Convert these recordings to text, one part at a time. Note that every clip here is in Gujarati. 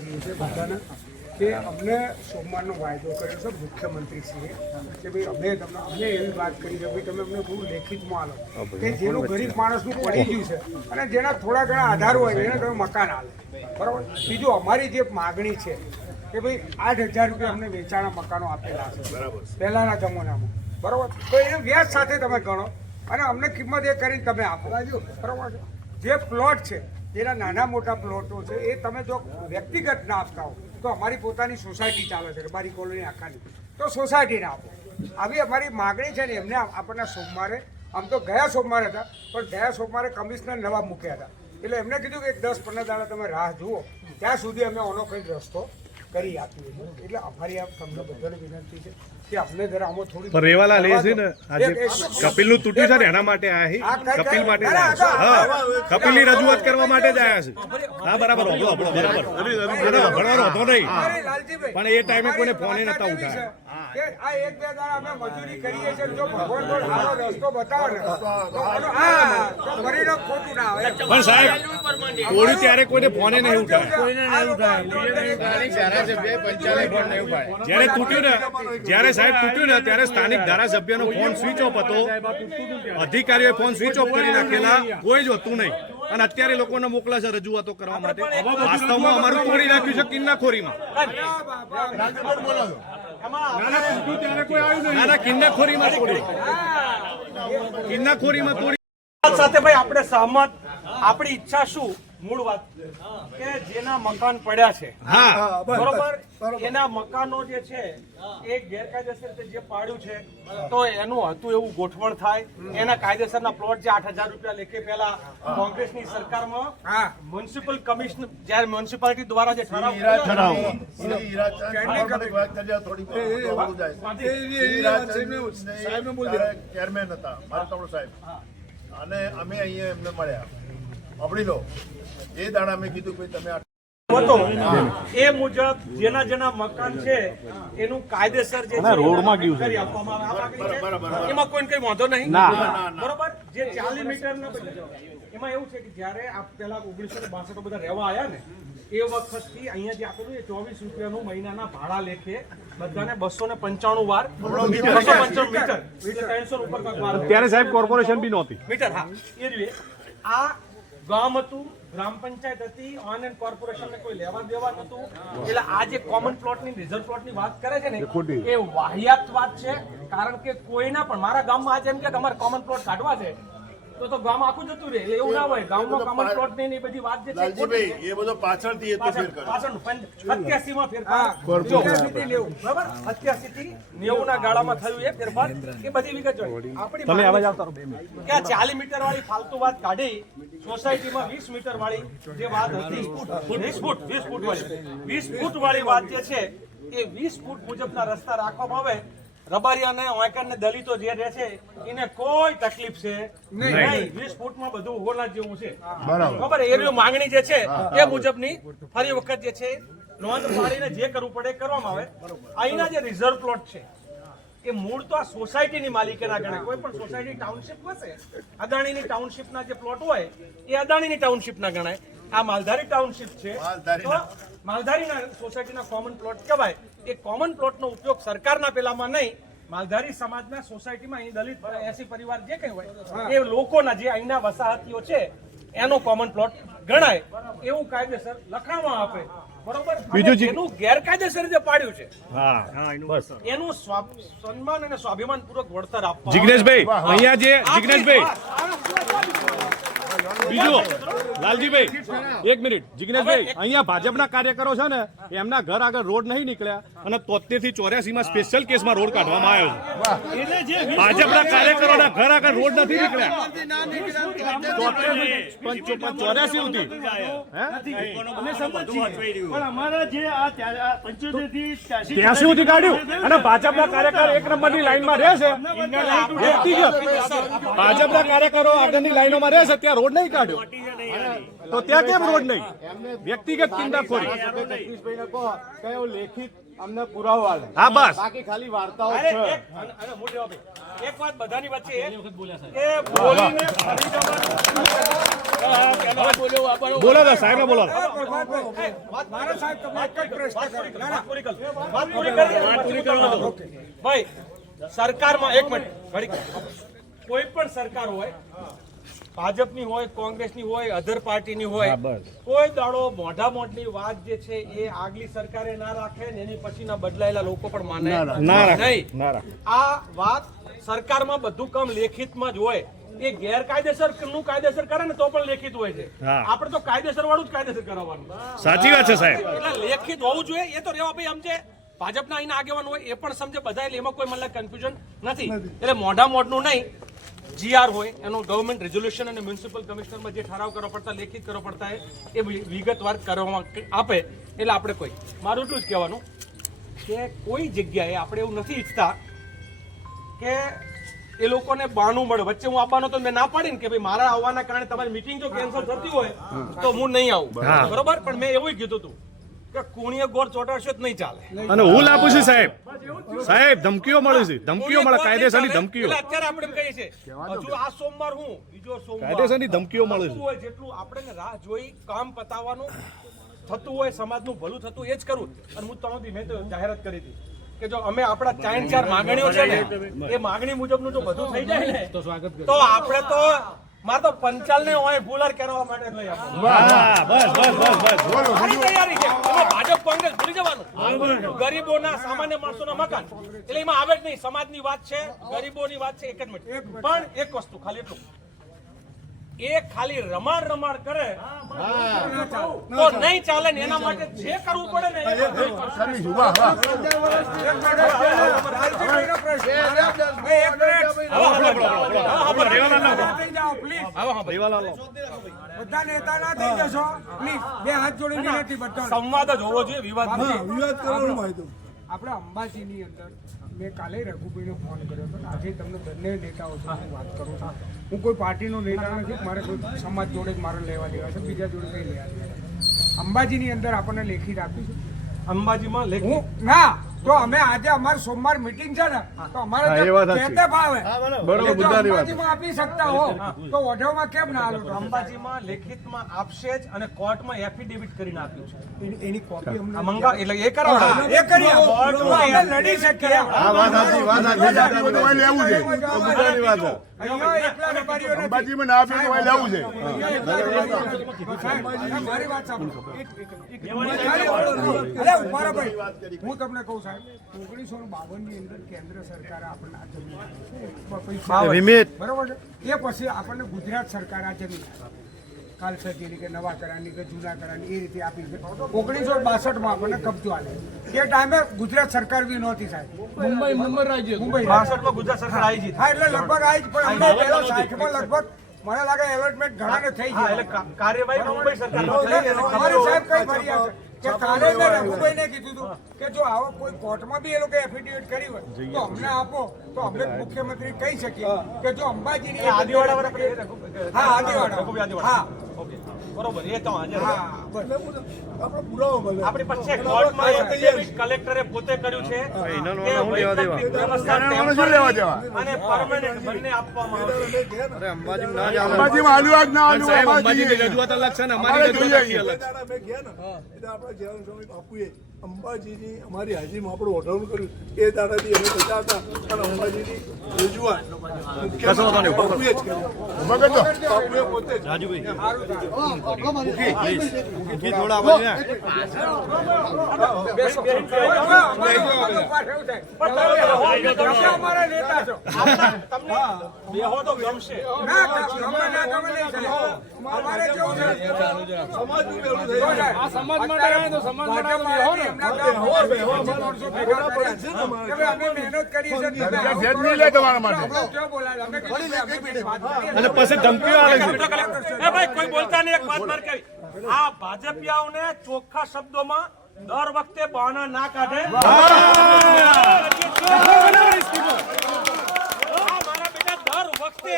બધાને કે અમને સોમવારનો વાયદો કર્યો છે મુખ્યમંત્રીશ્રીએ કે ભાઈ અમે તમને અમે એવી વાત કરી છે ભાઈ તમે અમને બહુ લેખિતમાં આલો. કે જેનું ગરીબ માણસનું પડી ગયું છે અને જેના થોડા ઘણા આધાર હોય એને તમે મકાન આલે. બરાબર? બીજું અમારી જે માગણી છે કે ભાઈ આઠ હજાર રૂપિયા અમને વેચાણા મકાનો આપેલા છે બરાબર. પહેલાના જમાનામાં. બરાબર? તો એને વ્યાજ સાથે તમે ગણો અને અમને કિંમત એ કરીને તમે આપો. બરાબર? જે પ્લોટ છે જેના નાના મોટા પ્લોટો છે, એ તમે જો વ્યક્તિગત ના આપતા હો, તો અમારી પોતાની સોસાયટી ચાલે છે રબારી કોલોની આખાની. તો સોસાયટીને આપો. આવી અમારી માગણી છે ને, એમને આપણને સોમવારે, આમ તો ગયા સોમવારે હતા, પણ ગયા સોમવારે કમિશનર નવા મૂક્યા હતા. એટલે એમને કીધું કે દસ પંદર દાડા તમે રાહ જુઓ, ત્યાં સુધી અમે ઓનો કંઈ રસ્તો કરી આપીએ છીએ એટલે અમારી આ તમને બધાને વિનંતી છે કે અમને જરા આમાં થોડી પણ છે ને આજે કપિલનું તૂટ્યું છે ને એના માટે આયા છે કપિલ માટે ના, આયા છે. ના, હા. રજૂઆત કરવા માટે જ આયા છે. હા બરાબર હોભળો, હોભળો, બરાબર વાંધો નહીં પણ એ ટાઈમે કોઈને ફોન નતા. છે. કે આ એક બે દાડા અમે મજૂરી કરીએ છીએ જો ભગવાન કોઈ સારો રસ્તો બતાવે ને તો આનો- હા, તો પરિણામ ખોટું ના આવે. પણ સાહેબ કોળી ત્યારે કોઈને ફોને નહીં ઉઠાય જ્યારે તૂટ્યું ને જ્યારે સાહેબ તૂટ્યું ને ત્યારે સ્થાનિક ધારાસભ્યનો ફોન સ્વિચ ઓફ હતો. અધિકારીઓએ ફોન સ્વિચ ઓફ કરી નાખેલા કોઈ જ હતું નહીં. અને અત્યારે લોકોને મોકલે છે રજૂઆતો કરવા માટે. વાસ્તવમાં અમારું તોડી નાખ્યું છે કિન્નાખોરીમાં. ના ના કિન્નાખોરીમાં તોડી કિન્નાખોરીમાં તોડી સાથે ભાઈ આપણે સહમત. આપણી ઈચ્છા શું? મૂળ વાત કે જેના મકાન પડ્યા છે. બરોબર? એના મકાનો જે છે એ ગેરકાયદેસર રીતે જે પાડ્યું છે તો એનું હતું એવું ગોઠવણ થાય. એના કાયદેસરના પ્લોટ જે આઠ હજાર રૂપિયા લેખે પહેલા કોંગ્રેસની સરકારમાં હા. મ્યુનિસિપલ કમિશન જ્યારે મ્યુનિસિપાલિટી દ્વારા જે ઠરાવ ચેરમેન હતા મારા સાહેબ અને અમે અહીંયા એમને મળ્યા. અબડી લો. એ દાડા મેં કીધું કે તમે હતો એ મુજબ જેના જેના મકાન છે એનું કાયદેસર જે રોડમાં ગયું છે. એમાં કોઈ કઈ વાંધો નહીં? બરોબર? જે ચાલીસ મીટર એમાં એવું છે કે જ્યારે આ પેલા ઓગણીસો ને બાસઠ બધા રહેવા આવ્યા ને એ વખતથી અહીંયા જે આપેલું એ ચોવીસ રૂપિયાનું મહિનાના ભાડા લેખે બધાને બસો ને પંચાણું વાર બસો પંચાણું મીટર. ત્રણસો ઉપર. ત્યારે સાહેબ કોર્પોરેશન બી નહોતી. મીટર હા. એ આ ગામ હતું ગ્રામ પંચાયત હતી ઓન એન્ડ કોર્પોરેશન ને કોઈ લેવા દેવા નતું એટલે આ જે કોમન પ્લોટની રિઝર્વ પ્લોટની વાત કરે છે ને એ વાહિયાત વાત છે. કારણ કે કોઈના પણ મારા ગામમાં આજે એમ કે અમારે કોમન પ્લોટ કાઢવા છે. તો તો ગામ આખું જતું રહે એવું ના હોય. ગામમાં કોમન પ્લોટની એ બધી વાત જે છે એ ખોટી છે. લાલજીભાઈ એ બધો પાછળથી એ તો ફેર પાછળ- કર્યો પાછળનું પંચ- 87 માં ફેરફાર. જો, 90. બરાબર 87 થી 90 ના ગાળામાં થયું એ ફેરફાર. એ બધી વિગત જોઈ. આપણી તમે અવાજ આવતા રહો બે મિનિટ. કે આ ચાલીસ મીટર વાળી ફાલતુ વાત કાઢી સોસાયટીમાં વીસ મીટર વાળી જે વાત હતી વીસ ફૂટ વીસ ફૂટ વાળી. વીસ ફૂટ વાળી વાત જે છે એ વીસ ફૂટ મુજબના રસ્તા રાખવામાં આવે રબારિયાને ઓયકરને દલિતો જે રહે છે એને કોઈ તકલીફ છે નહીં. વીસ ફૂટમાં બધું હોના જેવું છે. બરાબર. એવી માંગણી જે છે એ મુજબની ફરી વખત જે છે નોંધ પાડીને જે કરવું પડે કરવામાં આવે. અહીંના જે રિઝર્વ પ્લોટ છે એ મૂળ તો આ સોસાયટીની માલિકીના ગણાય કોઈ પણ સોસાયટી ટાઉનશીપ હશે અદાણીની ટાઉનશીપના જે પ્લોટ હોય એ અદાણીની ટાઉનશીપના ગણાય. આ માલધારી ટાઉનશીપ છે માલધારીના સોસાયટીના કોમન પ્લોટ કહેવાય. એ કોમન પ્લોટનો ઉપયોગ સરકારના પેલામાં નહીં માલધારી સમાજના સોસાયટીમાં અહીં દલિત એસી પરિવાર જે કંઈ હોય એ લોકોના જે અહીંના વસાહતીઓ છે એનો કોમન પ્લોટ ગણાય. એવું કાયદેસર લખાણમાં આપે. બરોબર? બીજું જેનું ગેરકાયદેસર રીતે પાડ્યું છે. એનું સન્માન અને સ્વાભિમાન પૂર્વક વળતર આપવા. જિગ્નેશભાઈ અહીંયા જે જિગ્નેશભાઈ. બીજું લાલજીભાઈ એક મિનિટ. જિગ્નેશભાઈ અહીંયા ભાજપના કાર્યકરો છે ને એમના ઘર આગળ રોડ નહીં નીકળ્યા અને તોતેરથી ચોર્યાસી માં સ્પેશિયલ કેસમાં રોડ કાઢવામાં આવ્યો છે. ભાજપના કાર્યકરોના ઘર આગળ રોડ નથી નીકળ્યા. ચોર્યાસી સુધી. પણ અમારા જે આ ત્યાં- આ 75 થી 86 ત્યાંસી સુધી કાઢ્યું? અને ભાજપના કાર્યકર એક નંબરની લાઈનમાં રહે છે? ભાજપના કાર્યકરો આગળની લાઈનોમાં રહે છે ત્યાં રોડ નહીં કાઢ્યો? તો ત્યાં કેમ રોડ નહીં? વ્યક્તિગત કિંદાખોરી લેખિત અમને પુરાવો હા બસ. બાકી ખાલી વાર્તાઓ છે. એક એક વાત બધાની વચ્ચે એ કે બોલીને ફરી જવાનું. બોલો તો સાહેબ બોલો વાત મારા સાહેબ તમે એક જ પ્રશ્ન કરો. કરો, ના, ના. પૂરી કરો. વાત પૂરી કરી. અને પછી કરો. ભાઈ સરકારમાં એક મિનિટ. કોઈ પણ સરકાર હોય ભાજપની હોય કોંગ્રેસની હોય અધર પાર્ટીની હોય કોઈ દાડો મોઢા મોઢની વાત જે છે એ આગલી સરકારે ના રાખે ને એની પછીના બદલાયેલા લોકો પણ માને. નહીં. આ વાત સરકારમાં બધું કામ લેખિતમાં જ હોય. એ ગેરકાયદેસરનું કાયદેસર કરે ને તો પણ લેખિત હોય છે. આપણે તો કાયદેસર વાળું જ કાયદેસર કરાવવાનું સાચી વાત છે સાહેબ. એટલે લેખિત હોવું જોઈએ એ તો રેવા ભાઈ સમજે. ભાજપના અહીંના આગેવાન હોય એ પણ સમજે બધા એટલે એમાં કોઈ મતલબ કન્ફ્યુઝન નથી. એટલે મોઢા મોઢનું નહીં. જીઆર હોય એનું ગવર્મેન્ટ રેઝોલ્યુશન અને મ્યુનિસિપલ કમિશનરમાં જે ઠરાવ કરવા પડતા લેખિત કરવા પડતા એ વિગતવાર કરવામાં આપે. એટલે આપણે કોઈ. મારું એટલું જ કહેવાનું કે કોઈ જગ્યાએ આપણે એવું નથી ઈચ્છતા કે એ લોકોને બાનું મળે. વચ્ચે હું આવવાનો તો મેં ના પાડી ને કે ભાઈ મારા આવવાના કારણે તમારી મિટિંગ જો કેન્સલ થતી હોય તો હું નહીં આવું. બરોબર? પણ મેં એવું કીધું હતું કે કુણીએ ગોળ ચોટાડશો જ નહીં ચાલે. અને હું લાપું છું સાહેબ. સાહેબ ધમકીઓ મળે છે. ધમકીઓ મળે કાયદેસરની ધમકીઓ. અત્યારે આપણે કહીએ છીએ હજુ આ સોમવાર હું બીજો સોમવાર કાયદેસરની ધમકીઓ મળે છે. જેટલું આપણે રાહ જોઈ કામ પતાવવાનું થતું હોય સમાજનું ભલું થતું એ જ કરવું અને હું તમને મેં તો જાહેરાત કરી હતી કે જો અમે આપણા ત્રણ ચાર માંગણીઓ છે ને એ માંગણી મુજબનું જો બધું થઈ જાય ને તો આપણે તો મારે તો પંચાલ ને હોય ફુલર કરવા માટે લઈ આપો બસ બસ બસ બસ. મારી તૈયારી છે. ભાજપ કોંગ્રેસ ભૂલી જવાનું. ગરીબોના સામાન્ય માણસોના મકાન. એટલે એમાં આવે જ નહીં. સમાજની વાત છે ગરીબોની વાત છે એક જ મિનિટ. પણ એક વસ્તુ ખાલી એટલું. એ ખાલી રમાડ રમાડ કરે તો નહીં ચાલે. ને એના માટે જે કરવું પડે ને બધું નેતા ના થઈ જશો. પ્લીઝ બે હાથ જોડીને વિનંતી. સંવાદ જ હોવો જોઈએ વિવાદ નહીં આપણે અંબાજીની અંદર મેં કાલે રઘુભાઈને ફોન કર્યો હતો આજે તમને બંને નેતાઓ સાથે વાત કરું છું. હું. કોઈ પાર્ટીનો નેતા નથી મારે કોઈ સમાજ જોડે જ મારે લેવા દેવા છે બીજા જોડે કંઈ લેવા દેવા. અંબાજીની અંદર આપણને લેખિત આપ્યું છે. અંબાજીમાં લેખું ના! તો અમે આજે અમારી સોમવાર મીટિંગ છે ને તો અમારે તો ભાવે બરોબર, મુદ્દાની વાત. આપી શકતા હો તો ઓઢવમાં કેમ ના આલો તો અંબાજીમાં લેખિતમાં આપશે જ અને કોર્ટમાં એફિડેવિટ કરીને આપ્યું છે. એની- કોપી અમને મંગા એટલે એ કરાવો એ કરી કોર્ટમાં લડી શકીએ. વાત સાચી, વાત સાચી. લેવું છે. તો મુદ્દાની વાત અંબાજીમાં ના આપે તો લેવું છે. મારી વાત. હું તમને કહું સાહેબ ઓગણીસો બાવનની અંદર કેન્દ્ર સરકારે આપણને. બરોબર છે? એ પછી આપણને ગુજરાત સરકાર આ જમીન આપી. કે નવા કરાની કે જૂના કરાની એ રીતે આપી છે. ઓગણીસો બાસઠમાં આપણને કબજો આલે. એ ટાઈમે ગુજરાત સરકાર બી નહોતી સાહેબ. મુંબઈ મુંબઈ રાજ્ય. મુંબઈ બાસઠમાં ગુજરાત સરકાર આવી ગઈ હા એટલે લગભગ આવી જ પણ અમને પેલો સાઠમાં લગભગ મને લાગે એલોટમેન્ટ ઘણાને થઈ એટલે કાર્યવાહી મુંબઈ સરકાર અમારે સાહેબ કઈ ફરિયાદ છે? કે કાલે મેં રઘુભાઈને કીધું હતું કે જો આવો કોઈ કોર્ટમાં બી એ લોકો એફિડેવિટ કરી હોય તો અમને આપો. તો અમે મુખ્યમંત્રી કહી શકીએ કે જો અંબાજીની આદિવાડા હા આદિવાડા. હા. ઓકે બરોબર એ તો હાજર હા બસ. આપણી પાસે કોર્ટમાં એફિડેવિટ કલેક્ટરે પોતે કર્યું છે કે વૈકલ્પિક વ્યવસ્થા મને શું લેવા દેવા? અને પરમેનન્ટ બંને આપવામાં આવશે. અંબાજીમાં આલ્યું આજ ના આલ્યું સાહેબ અમારે રજૂઆત અલગ છે ને? અમારી રજૂઆત જોઈએ. આખી અલગ છે. અંબાજીની અમારી હાજીમાં આપણું ઓઢવણું કર્યું. એ દાડાથી અમે બધા હતા. અને અંબાજીની રજૂઆત બાપુએ જ કર્યું બાપુએ પોતે જ. બેસો. અમારે ઊભા છે. તમે અમારા નેતા છો તમને બેહો તો ગમશે ના ગમે ના ગમે નહીં સાહેબ. અમારે કેવું છે સમાજનું બેલું થઈ જો સાહેબ, અત્યારે ભાજપવાળાથી એમના ગામ માણસો ભેગા કર્યા છે. કે ભાઈ અમે મહેનત કરી છે તમે ત્યાં આવો. અને પછી ધમકીઓ આવે છે કોઈ બોલતા નહીં એક વાત મારે આ ભાજપિયાઓને ચોખ્ખા શબ્દોમાં દર વખતે બહાના ના કાઢે વખતે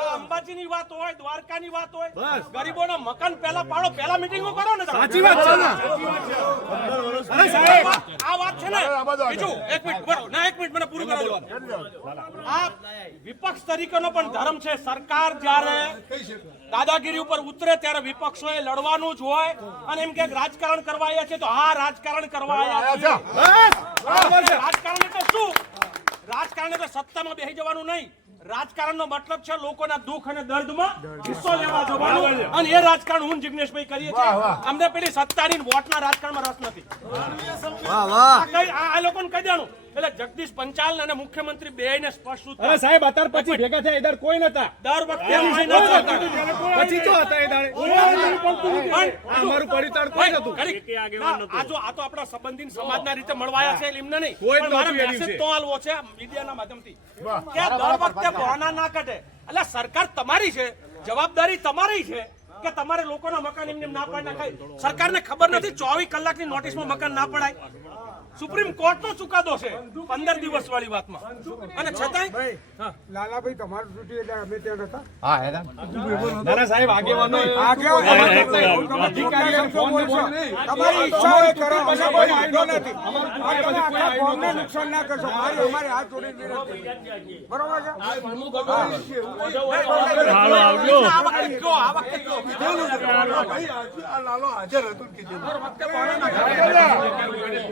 આ અંબાજીની વાત હોય દ્વારકાની વાત હોય ગરીબોના મકાન પહેલા પાડો પહેલા મીટિંગો કરો ને સાચી વાત છે. અરે સાહેબ. આ વાત છે ને બીજું એક મિનિટ બરો ના એક મિનિટ મને પૂરું કરવા દો. આ વિપક્ષ તરીકેનો પણ ધર્મ છે. સરકાર જ્યારે દાદાગીરી ઉપર ઉતરે ત્યારે વિપક્ષોએ લડવાનું જ હોય. અને એમ કે રાજકારણ કરવા આવ્યા છે તો હા રાજકારણ કરવા આવ્યા છે. રાજકારણ એટલે શું? રાજકારણ એટલે સત્તામાં બેસી જવાનું નહીં. રાજકારણનો મતલબ છે લોકોના દુઃખ અને દર્દમાં હિસ્સો લેવા જવાનું. અને એ રાજકારણ હું જિગ્નેશભાઈ કરીએ છીએ. અમને પેલી સત્તાની વોટના રાજકારણમાં રસ નથી. આ આ આ લોકોને કહી દેવાનું. એટલે જગદીશ પંચાલ અને મુખ્યમંત્રી બે ને સ્પષ્ટ સૂત્ર. અરે સાહેબ અત્યાર પછી ભેગા થયા ઇધર કોઈ નતા. દર વખતે. પછી જો હતા એ દાડે. પણ આ અમારું પરિતાળ કોઈ નતું. આ જો આ તો આપણા સંબંધી સમાજના રીતે મળવાયા છે એમને નહીં. કોઈ મારે મેસેજ તો આલવો છે મીડિયાના માધ્યમથી. કે દર વખતે બહાના ના કાઢે. એટલે સરકાર તમારી છે જવાબદારી તમારી છે કે તમારે લોકોના મકાન એમને એમ ના પાડી નાખાય. સરકારને ખબર નથી ચોવીસ કલાકની નોટિસમાં મકાન ના પડાય. સુપ્રીમ કોર્ટનો ચુકાદો છે પંદર દિવસ વાળી વાતમાં. અને છતાંય હા. લાલાભાઈ તમારું સુધી એટલે અમે ત્યાં હતા નાના સાહેબ આગેવાનો તમારી ઈચ્છા હોય કરો. મને કોઈ વાંધો નથી. આ તમે આખા ગામને નુકસાન ના કરશો. મારી અમારે હાથ જોડી વિનંતી. બરોબર છે? હાલો આવજો. આ વખતે કયો, આ વખતે કયો. ભાઈ આ લાલો હાજર હતો ને કીધું.